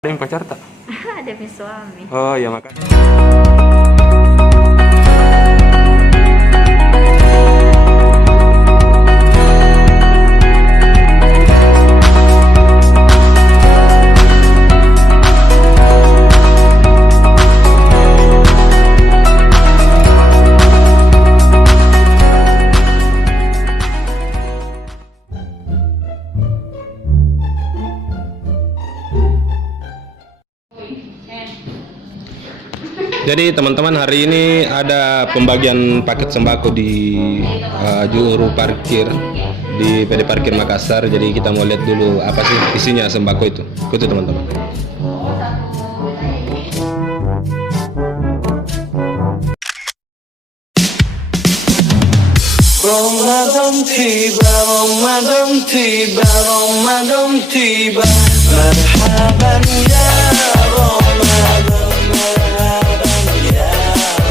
Ada yang pacar tak? Ada punya suami. Oh ya makanya. Jadi teman-teman, hari ini ada pembagian paket sembako di juru parkir di PD Parkir Makassar. Jadi kita mau lihat dulu apa sih isinya sembako itu. Ikuti teman-teman. Ramadan tiba, Ramadan tiba, Ramadan tiba. Marhaban ya Ramadan, marhaban ya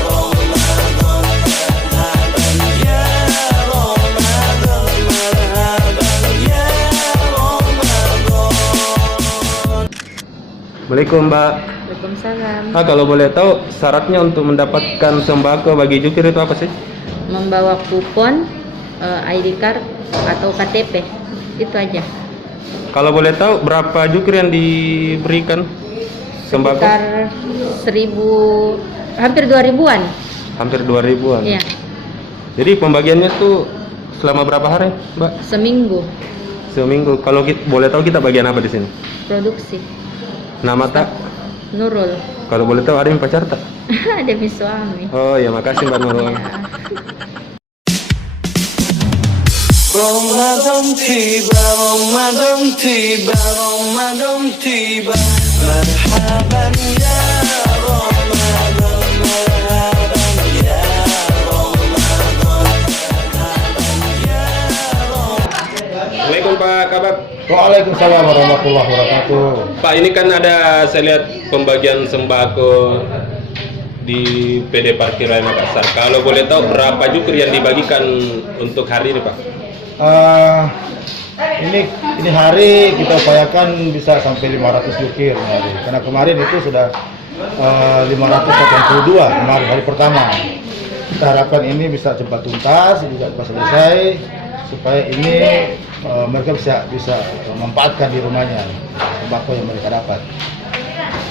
Ramadan, marhaban ya Ramadan, marhaban ya Ramadan. Assalamualaikum Mbak. Waalaikumsalam. Kalau boleh tahu syaratnya untuk mendapatkan sembako bagi jukir itu apa sih? Membawa kupon, ID card atau KTP. Itu aja. Kalau boleh tahu berapa jukir yang diberikan sembako? Sekitar 1000, hampir 2000-an. Hampir 2000-an. Iya, Jadi pembagiannya tuh selama berapa hari, Mbak? seminggu Seminggu. Kalau boleh tahu kita bagian apa di sini? produksi. Nama tak? Nurul. Kalau boleh tahu ada yang pacar tak? Ada punya suami. Oh ya makasih Mbak Nurul. Ya. Ramadan tiba, Ramadan tiba, Ramadan tiba. Marhaban ya Ramadan, marhaban ya Ramadan, marhaban ya Ramadan. Assalamualaikum Pak Kabak. Waalaikumsalam warahmatullahi wabarakatuh. Pak, ini kan ada saya lihat pembagian sembako di PD Parkir Raya Makassar. Kalau boleh tahu berapa jukir yang dibagikan untuk hari ini, Pak? Ini hari kita upayakan bisa sampai 500 jukir hari. Karena kemarin itu sudah 582 kemarin hari pertama. Kita harapkan ini bisa cepat tuntas, bisa cepat selesai supaya ini mereka bisa memanfaatkan di rumahnya sembako yang mereka dapat.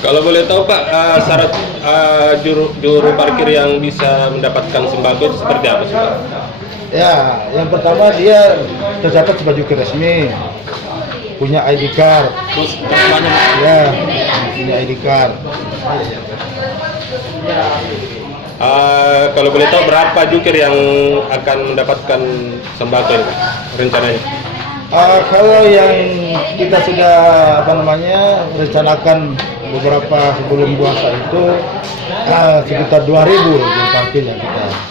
Kalau boleh tahu Pak, syarat juru parkir yang bisa mendapatkan sembako itu seperti apa sih, Pak? Ya, yang pertama dia tercatat sebagai jukir resmi, punya ID card. Terus banyak Ya, punya ID card. kalau boleh tahu berapa jukir yang akan mendapatkan sembako ini, Pak? Rencananya? Kalau yang kita sudah rencanakan beberapa sebelum puasa itu sekitar 2000 juru parkirnya kita.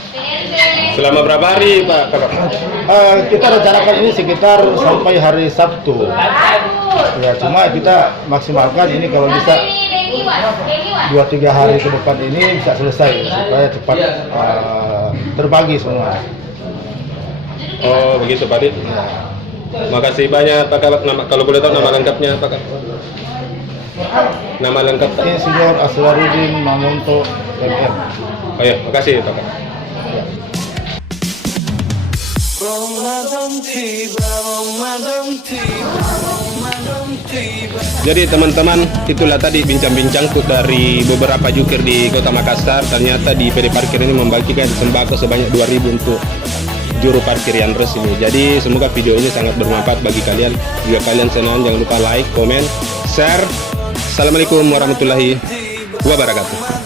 Selama berapa hari, Pak Kabak? Kita rencanakan ini sekitar sampai hari Sabtu. Ya, cuma kita maksimalkan ini kalau bisa 2-3 hari ke depan ini bisa selesai supaya cepat terbagi semua. Oh, begitu Pak Dit. Ya. Makasih banyak Pak Kabak. Kalau boleh tahu nama lengkapnya Pak Kabak? Nama lengkap tak? Insinyur Asrarudin Mamonto MM. Oh ya, makasih Pak Kabak. Ramadan tiba, Ramadan tiba, Ramadan tiba. Jadi teman-teman, itulah tadi bincang-bincang dari beberapa jukir di Kota Makassar. Ternyata di PD Parkir ini membagikan sembako sebanyak 2000 untuk juru parkir yang resmi. Jadi semoga video ini sangat bermanfaat bagi kalian. Jika kalian senang, jangan lupa like, komen, share. Assalamualaikum warahmatullahi wabarakatuh.